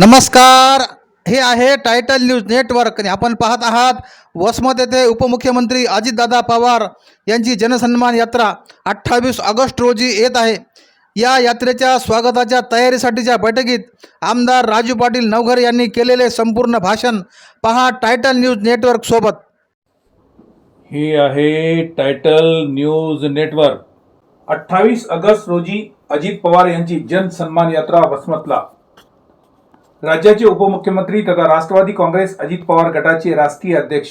नमस्कार. हे आहे टायटल न्यूज नेटवर्क आणि आपण पाहत आहात वसमत येथे उपमुख्यमंत्री अजितदादा पवार यांची जनसन्मान यात्रा अठ्ठावीस ऑगस्ट रोजी येत आहे. या यात्रेच्या स्वागताच्या तयारीसाठीच्या बैठकीत आमदार राजू पाटील नवघर यांनी केलेले संपूर्ण भाषण पहा टायटल न्यूज नेटवर्क सोबत. हे आहे टायटल न्यूज नेटवर्क अठ्ठावीस ऑगस्ट रोजी अजित पवार यांची जनसन्मान यात्रा वसमतला. राज्याचे उपमुख्यमंत्री तथा राष्ट्रवादी काँग्रेस अजित पवार गटाचे राष्ट्रीय अध्यक्ष.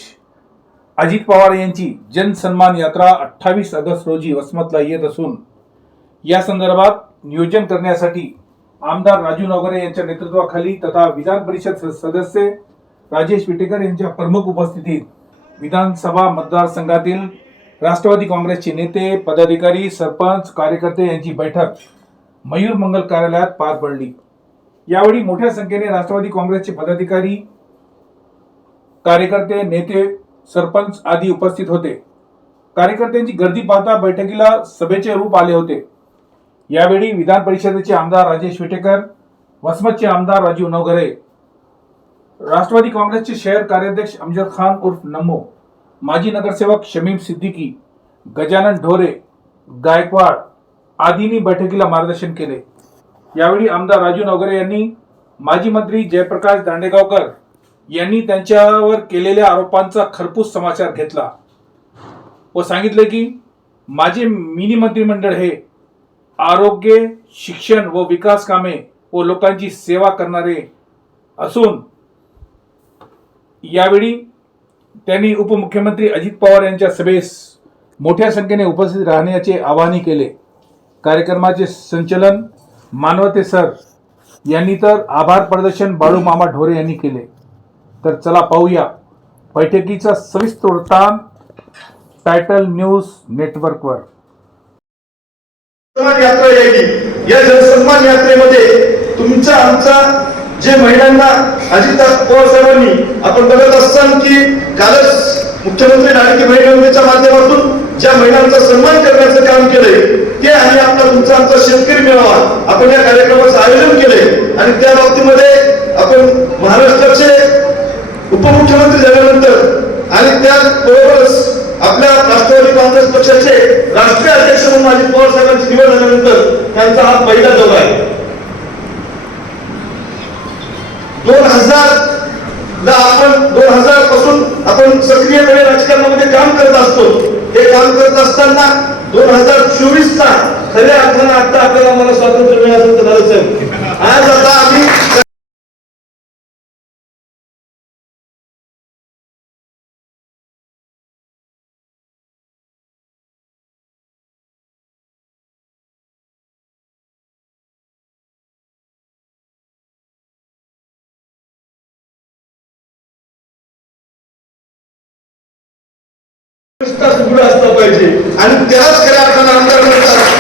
अजित पवार यांची जनसन्मान यात्रा अठ्ठावीस ऑगस्ट रोजी वसमतला येत असून या संदर्भात नियोजन करण्यासाठी आमदार राजू नवगरे यांच्या नेतृत्वाखाली तथा विधान परिषद सदस्य राजेश विटेकर यांच्या प्रमुख उपस्थितीत विधानसभा मतदारसंघातील राष्ट्रवादी काँग्रेसचे नेते पदाधिकारी सरपंच कार्यकर्ते यांची बैठक मयूर मंगल कार्यालयात पार पडली. यावेळी मोठ्या संख्येने राष्ट्रवादी काँग्रेसचे पदाधिकारी कार्यकर्ते नेते सरपंच आदी उपस्थित होते. कार्यकर्त्यांची गर्दी पाहता बैठकीला सभेचे रूप आले होते. यावेळी विधान परिषदेचे आमदार राजेश विटेकर वसमतचे आमदार राजीव नवघरे राष्ट्रवादी काँग्रेसचे शहर कार्याध्यक्ष अमजद खान उर्फ नमो माजी नगरसेवक शमीम सिद्दीकी गजानन ढोरे गायकवाड आदींनी बैठकीला मार्गदर्शन केले. यावेळी आमदार राजू नवगरे यांनी माजी मंत्री जयप्रकाश दांडेगावकर यांनी त्यांच्यावर केलेल्या आरोपांचा खरपूस समाचार घेतला व सांगितले की माझे मिनी मंत्रिमंडळ हे आरोग्य शिक्षण व विकास कामे व लोकांची सेवा करणारे असून यावेळी त्यांनी उपमुख्यमंत्री अजित पवार यांच्या सभेस मोठ्या संख्येने उपस्थित राहण्याचे आवाहन केले. कार्यक्रमाचे संचलन मानवते सर यांनी तर आभार प्रदर्शन बाळू मामा ढोरे यांनी केले. तर चला पाहूया. बैठकीचा सविस्तर वृत्तांत टायटल न्यूज नेटवर्कवर. सन्मान यात्रा यायची. या जनसन्मान यात्रेमध्ये तुमचा आमचा जे महिलांना अजित पवार साहेबांनी आपण बघत असताना की कालच मुख्यमंत्री लाडकी बहीण माध्यमातून ज्या महिलांचा सन्मान करण्याचं काम केलंय ते आणि आपला तुमचा आमचा शेतकरी मेळावा आपण या कार्यक्रमाचं आयोजन केलंय. आणि त्या बाबतीमध्ये आपण महाराष्ट्राचे उपमुख्यमंत्री झाल्यानंतर आणि त्याबरोबरच आपल्या राष्ट्रवादी काँग्रेस पक्षाचे राष्ट्रीय अध्यक्ष म्हणून अजित पवार साहेबांची निवड झाल्यानंतर त्यांचा हा पहिला दौरा आहे. काम करत असताना दोन हजार चोवीस ला खऱ्या अर्थानं आता आपल्याला मला स्वातंत्र्य मिळालं झालं आज आता आम्ही असलं पाहिजे. आणि त्यालाच खऱ्या अर्थानं आमदार म्हणतात.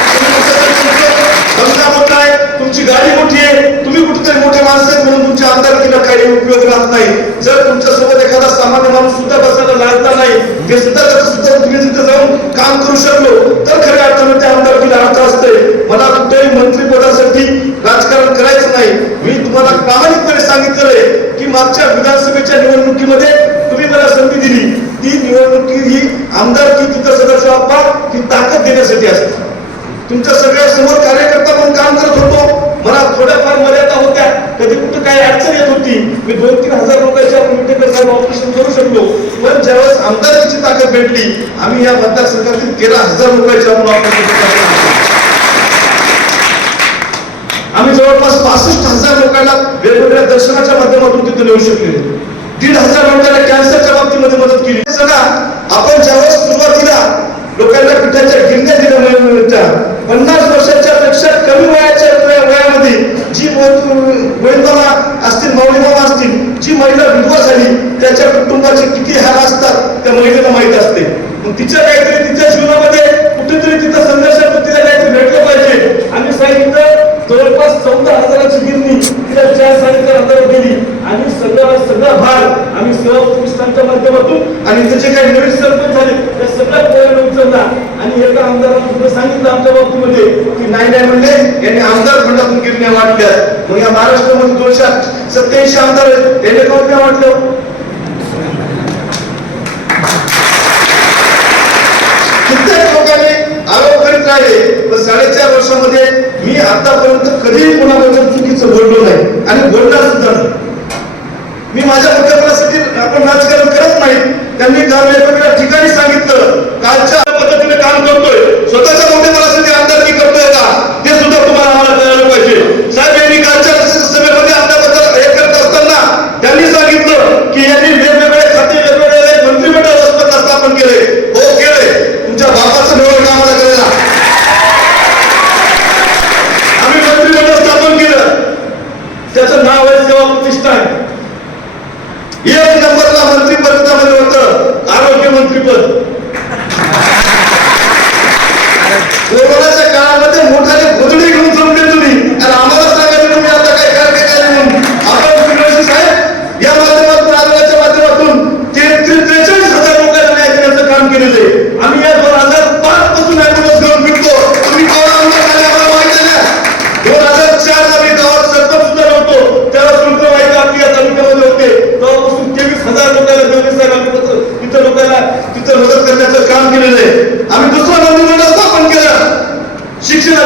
धंदा मोठा आहे तुमची गाडी मोठी आहे तुम्ही कुठेतरी मोठे माणसं आहेत म्हणून तुमच्या आमदारकीला काही उपयोग राहत नाही. जर तुमच्यासोबत एखादा सामान्य माणूस सुद्धा बसायला लाजला नाही ते सुद्धा त्याचं सुद्धा तुम्ही तिथे जाऊन काम करू शकलो तर खऱ्या अर्थानं त्या आमदारकीला अर्थ असते मला कुठेही मंत्रिपदासाठी राजकारण करायचं नाही. मी तुम्हाला प्रामाणिकपणे सांगितलंय की मागच्या विधानसभेच्या निवडणुकीमध्ये तुम्ही मला संधी दिली. ती निवडणुकी ही आमदारकी तिथं सदस्य ही ताकद देण्यासाठी असते. तुमच्या सगळ्या समोर कार्यकर्ता म्हणून काम करत होतो. मला थोड्याफार मर्यादा होत्या. कधी कुठं काही अडचण येत होती. मी दोन तीन हजार लोकांच्या विटेकर ऑपरेशन करू शकलो. पण ज्यावेळेस आमदारकीची ताकद भेटली आम्ही या मतदारसंघातील तेरा हजार लोकांच्या म्हणून आम्ही जवळपास पासष्ट हजार लोकांना वेगवेगळ्या दर्शनाच्या माध्यमातून तिथे नेऊ शकले दीड हजार लोकांना कॅन्सरच्या लोकांनी मदत केली. सगळा आपण ज्यावेळेस सुरुवातीला लोकांना पिठाच्या गिरण्या दिल्या महिन्याच्या पन्नास वर्षाच्या पेक्षा कमी वयाच्या वयामध्ये जी वैदमामा असतील माऊलीमामा असतील जी महिला विधवा झाली त्याच्या कुटुंबाचे किती हाल असतात त्या महिलेला माहीत असते. मग तिच्या काहीतरी तिच्या महाराष्ट्रामध्ये दोनशे सत्याऐंशी आमदार आहेत. त्याने कोण वाटलं साडेचार वर्षामध्ये मी आतापर्यंत कधीही कोणाबद्दल चुकीचं बोललो नाही. आणि बोलणार सुद्धा नाही. मी माझ्या मुख्यपणासाठी आपण राजकारण करत नाही. त्यांनी काल वेगवेगळ्या ठिकाणी सांगितलं कालच्या पद्धतीने काम करतोय. स्वतःच्या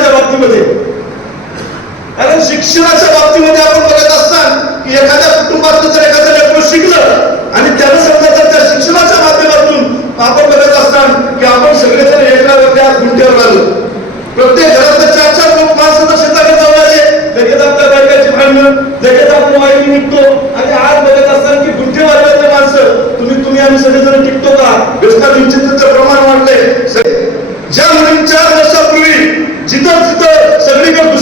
शिक्षणाच्या बाबतीमध्ये. कारण शिक्षणाच्या बाबतीमध्ये आपण बघत असताना की एखाद्या कुटुंबात जर एखादं लेकर शिकलं आणि त्याला समजा जर त्या शिक्षणाच्या माध्यमातून आपण बघत असताना की आपण सगळेजण एका आज गुंठ्यावर लागलो प्रत्येक घरातलं चार चार लोक पाच सदस्य शेताकडे जाऊ लागले लगेच आपल्या बायकाची भांडणं लगेच आपण वाईट निघतो. आणि आज बघत असताना की गुंठे गुंठेवाल्याचे माणसं तुम्ही तुम्ही आम्ही सगळेजण टिकतो का? व्यवस्था निश्चित प्रमाण वाढले ज्या मुलींच्या 在在省里边。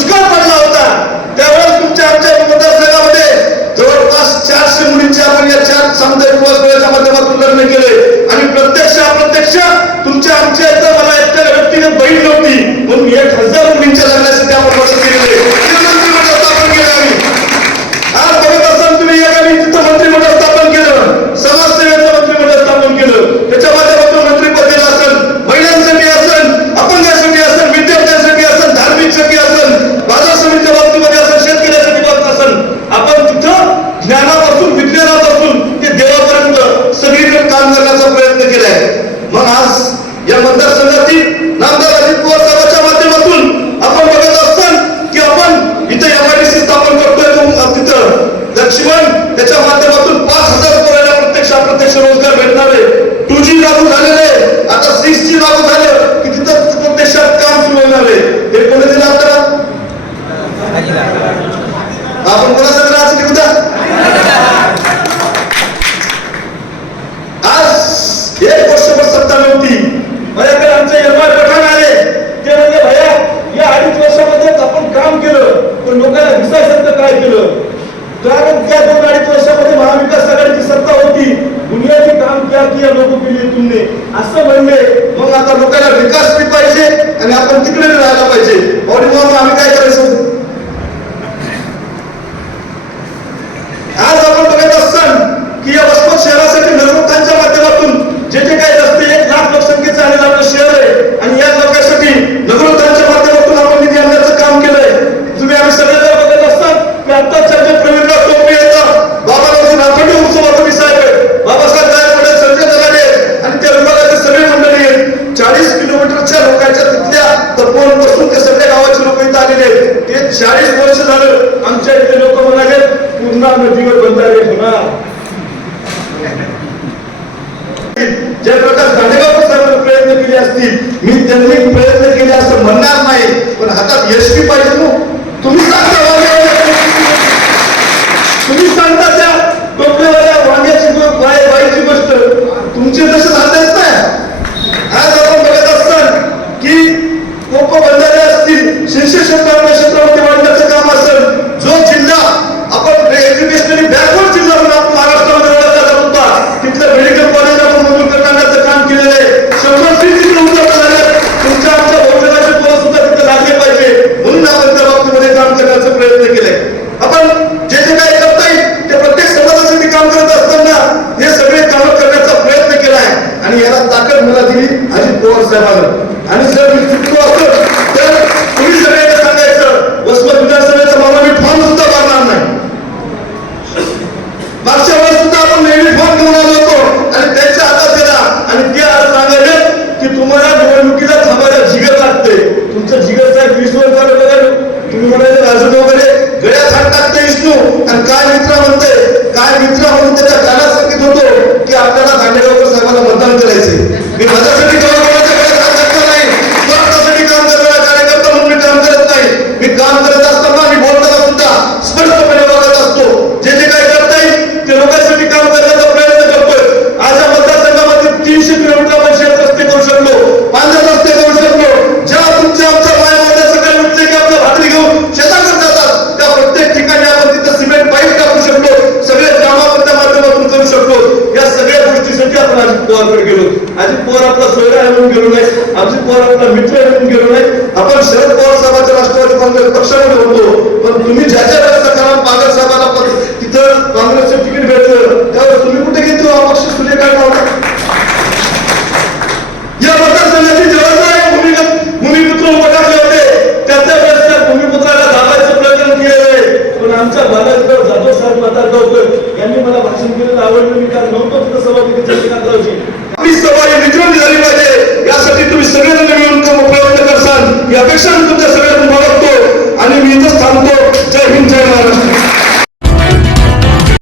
असेल काय केलं? कारण त्या दोन अडीच वर्षामध्ये महाविकास आघाडीची सत्ता होती. दुनियाची काम क्या किया लोक केली तुमने. असं म्हणले मग आता लोकांना विकास पाहिजे आणि आपण तिकडे राहायला पाहिजे. आणि मग आम्ही काय करायचं? নিজের দেশে पोराकडे गेलो. आजी पोर आपला सोयरा गेलो नाही. आमचे पोरातला मित्र म्हणून गेलो नाही. आपण शरद पवार साहेबांच्या राष्ट्रवादी काँग्रेस पक्षामध्ये होतो. पण तुम्ही ज्या ज्या वेळेस कारण पागर साहेबांना तिथं काँग्रेसचं तिकीट भेटलं त्यावर तुम्ही कुठे घेतो अपक्ष सूर्य काय या मतदारसंघाची जबाबदारी भूमिगत भूमिपुत्र होते. त्याच्या वेळेस त्या भूमिपुत्राला दाबायचं प्रकरण केलेलं पण आमच्या बालाजीराव जाधव साहेब मतदार यांनी मला भाषण केलेलं आवडलं मी काल नव्हतो तिथं सभापती चंद्रकांत करायची করে